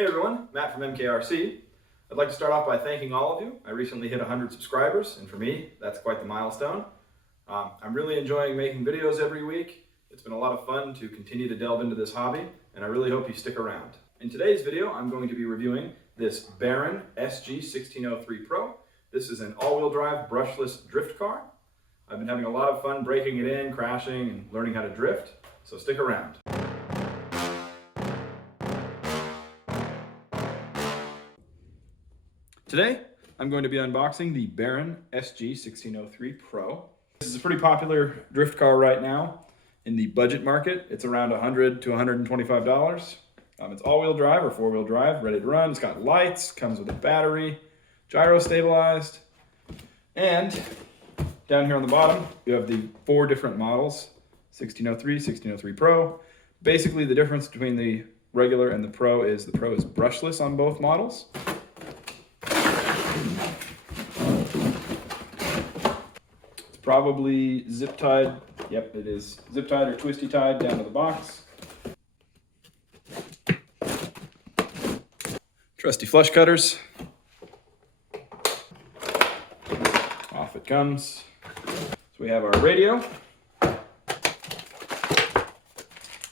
Hey everyone, Matt from MKRC. I'd like to start off by thanking all of you. I recently hit 100 subscribers, and for me, that's quite the milestone. I'm really enjoying making videos every week. It's been a lot of fun to continue to delve into this hobby, and I really hope you stick around. In today's video, I'm going to be reviewing this Banggood SG1603 Pro. This is an all-wheel drive brushless drift car. I've been having a lot of fun breaking it in, crashing, and learning how to drift, so stick around. Today, I'm going to be unboxing the Banggood SG1603 Pro. This is a pretty popular drift car right now in the budget market. It's around $100 to $125. It's all-wheel drive or four-wheel drive, ready to run. It's got lights, comes with a battery, gyro stabilized, and down here on the bottom, you have the 4 different models, 1603, 1603 Pro. Basically, the difference between the regular and the Pro is brushless on both models. Probably zip tied. Yep, it is zip tied or twisty tied down to the box. Trusty flush cutters. Off it comes. So we have our radio,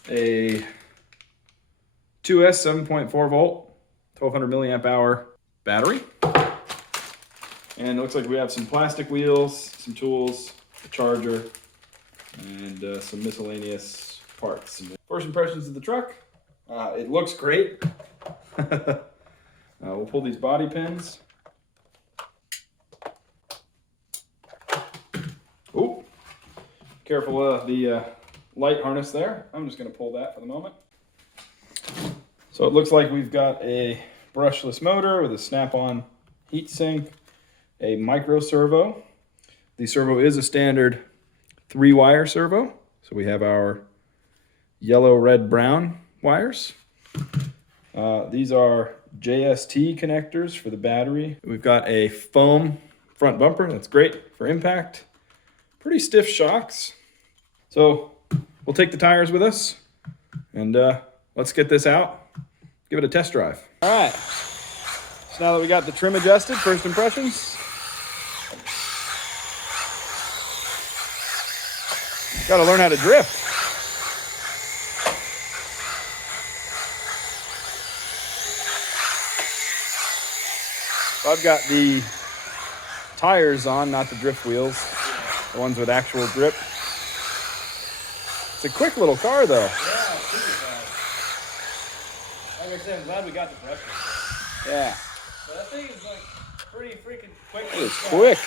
a 2S 7.4 volt, 1200 milliamp hour battery. And it looks like we have some plastic wheels, some tools, a charger, and some miscellaneous parts. First impressions of the truck, it looks great. We'll pull these body pins. Ooh, careful of the light harness there. I'm just going to pull that for the moment. So it looks like we've got a brushless motor with a snap-on heat sink. A micro servo. The servo is a standard 3-wire servo. So we have our yellow, red, brown wires. These are JST connectors for the battery. We've got a foam front bumper. That's great for impact. Pretty stiff shocks. So we'll take the tires with us and let's get this out. Give it a test drive. All right. So now that we got the trim adjusted, first impressions. Got to learn how to drift. I've got the tires on, not the drift wheels, the ones with actual grip. It's a quick little car, though. Yeah, super fast. Like I said, I'm glad we got the brushless. Yeah. But that thing is like pretty freaking quick. It's quick.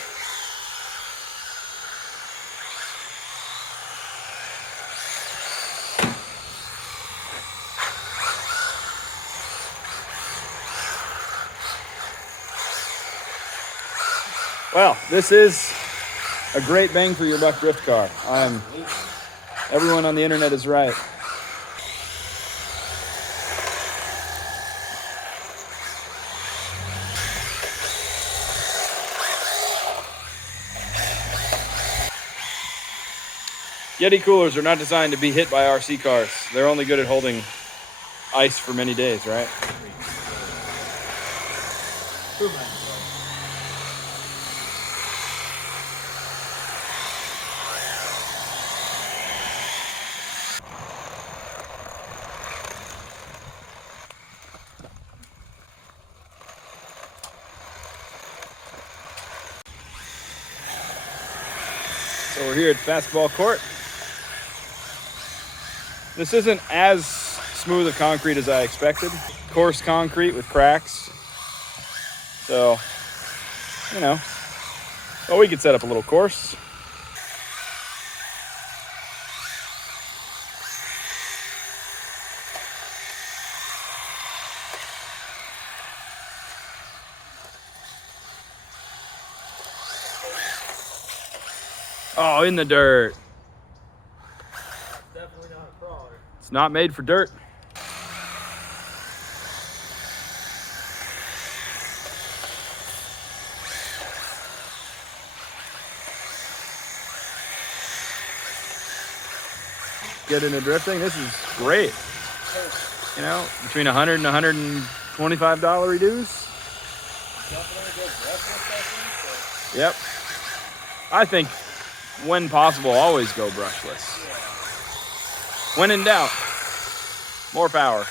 Well, this is a great bang for your buck drift car. Everyone on the internet is right. Yeti coolers are not designed to be hit by RC cars. They're only good at holding ice for many days, right? So we're here at basketball court. This isn't as smooth of concrete as I expected. Coarse concrete with cracks. So, you know, well, we could set up a little course. Oh, in the dirt. Definitely not a crawler. It's not made for dirt. Get into drifting, this is great. You know, between 100 and 120 $25 reduce. Definitely go brushless, I think. So, Yep. I think when possible, always go brushless. yeah. When in doubt, more power.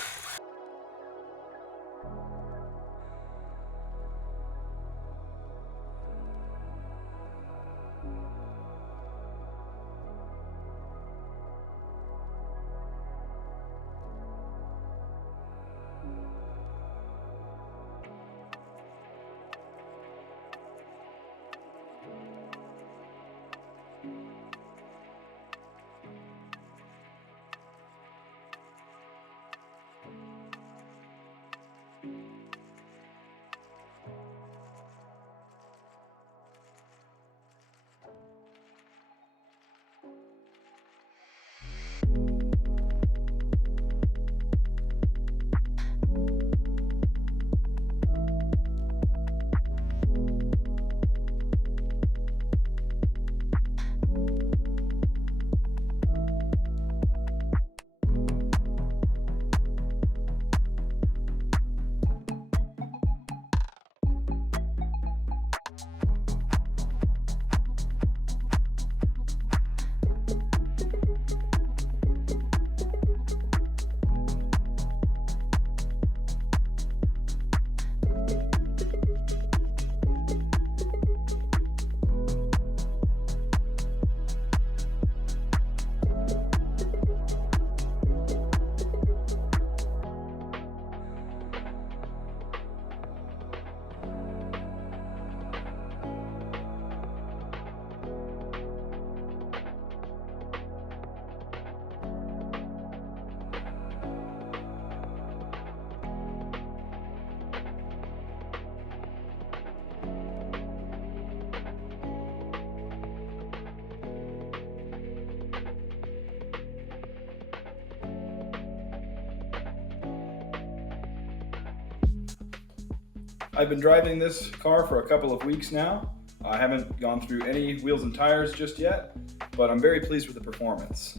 I've been driving this car for a couple of weeks now. I haven't gone through any wheels and tires just yet, but I'm very pleased with the performance.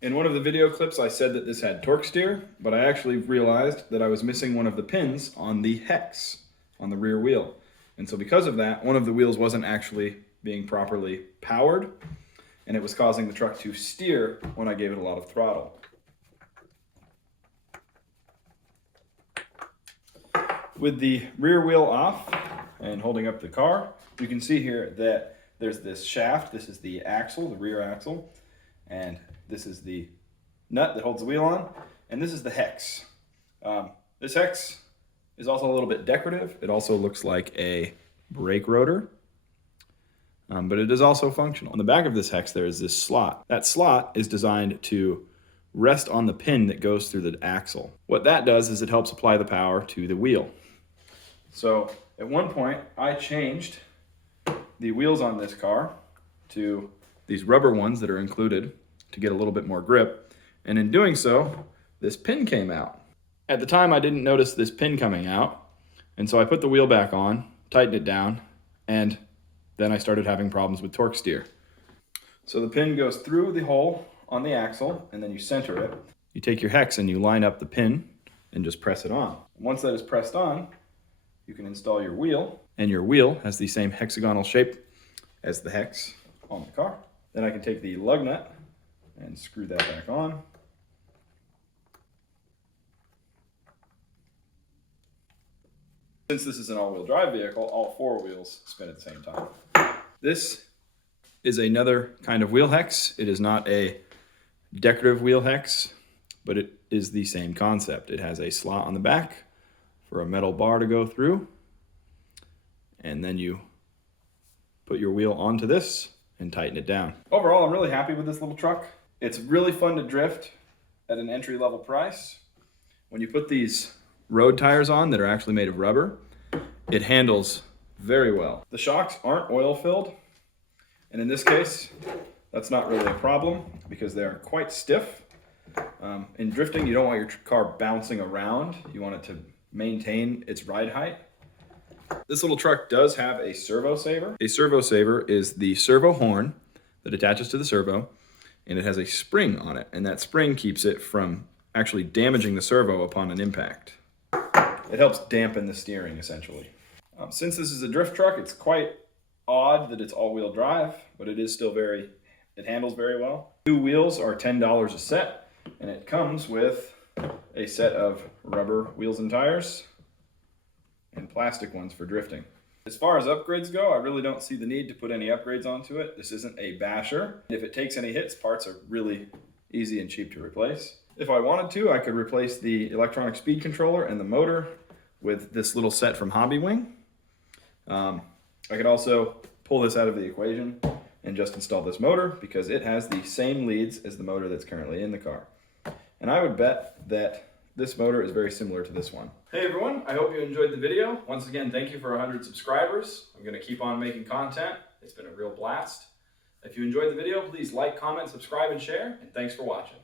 In one of the video clips, I said that this had torque steer, but I actually realized that I was missing one of the pins on the hex on the rear wheel. And so because of that, one of the wheels wasn't actually being properly powered, and it was causing the truck to steer when I gave it a lot of throttle. With the rear wheel off and holding up the car, you can see here that there's this shaft. This is the axle, the rear axle, and this is the nut that holds the wheel on, and this is the hex. This hex is also a little bit decorative. It also looks like a brake rotor, but it is also functional. On the back of this hex, there is this slot. That slot is designed to rest on the pin that goes through the axle. What that does is it helps apply the power to the wheel. So at one point, I changed the wheels on this car to these rubber ones that are included to get a little bit more grip. And in doing so, this pin came out. At the time, I didn't notice this pin coming out. And so I put the wheel back on, tightened it down, and then I started having problems with torque steer. So the pin goes through the hole on the axle, and then you center it. You take your hex and you line up the pin and just press it on. Once that is pressed on, you can install your wheel, and your wheel has the same hexagonal shape as the hex on the car. Then I can take the lug nut and screw that back on. Since this is an all-wheel drive vehicle, all four wheels spin at the same time. This is another kind of wheel hex. It is not a decorative wheel hex, but it is the same concept. It has a slot on the back for a metal bar to go through, and then you put your wheel onto this and tighten it down. Overall, I'm really happy with this little truck. It's really fun to drift at an entry-level price. When you put these road tires on that are actually made of rubber, it handles very well. The shocks aren't oil-filled, and in this case, that's not really a problem because they are quite stiff. In drifting, you don't want your car bouncing around. You want it to maintain its ride height. This little truck does have a servo saver. A servo saver is the servo horn that attaches to the servo, and it has a spring on it, and that spring keeps it from actually damaging the servo upon an impact. it helps dampen the steering essentially. Since this is a drift truck, it's quite odd that it's all-wheel drive, but it is still it handles very well. New wheels are $10 a set, and it comes with a set of rubber wheels and tires and plastic ones for drifting. As far as upgrades go, I really don't see the need to put any upgrades onto it. This isn't a basher. If it takes any hits, parts are really easy and cheap to replace. If I wanted to, I could replace the electronic speed controller and the motor with this little set from Hobby Wing. I could also pull this out of the equation and just install this motor because it has the same leads as the motor that's currently in the car. And I would bet that this motor is very similar to this one. Hey everyone, I hope you enjoyed the video. Once again, thank you for 100 subscribers. I'm gonna keep on making content. It's been a real blast. If you enjoyed the video, please like, comment, subscribe, and share, and thanks for watching.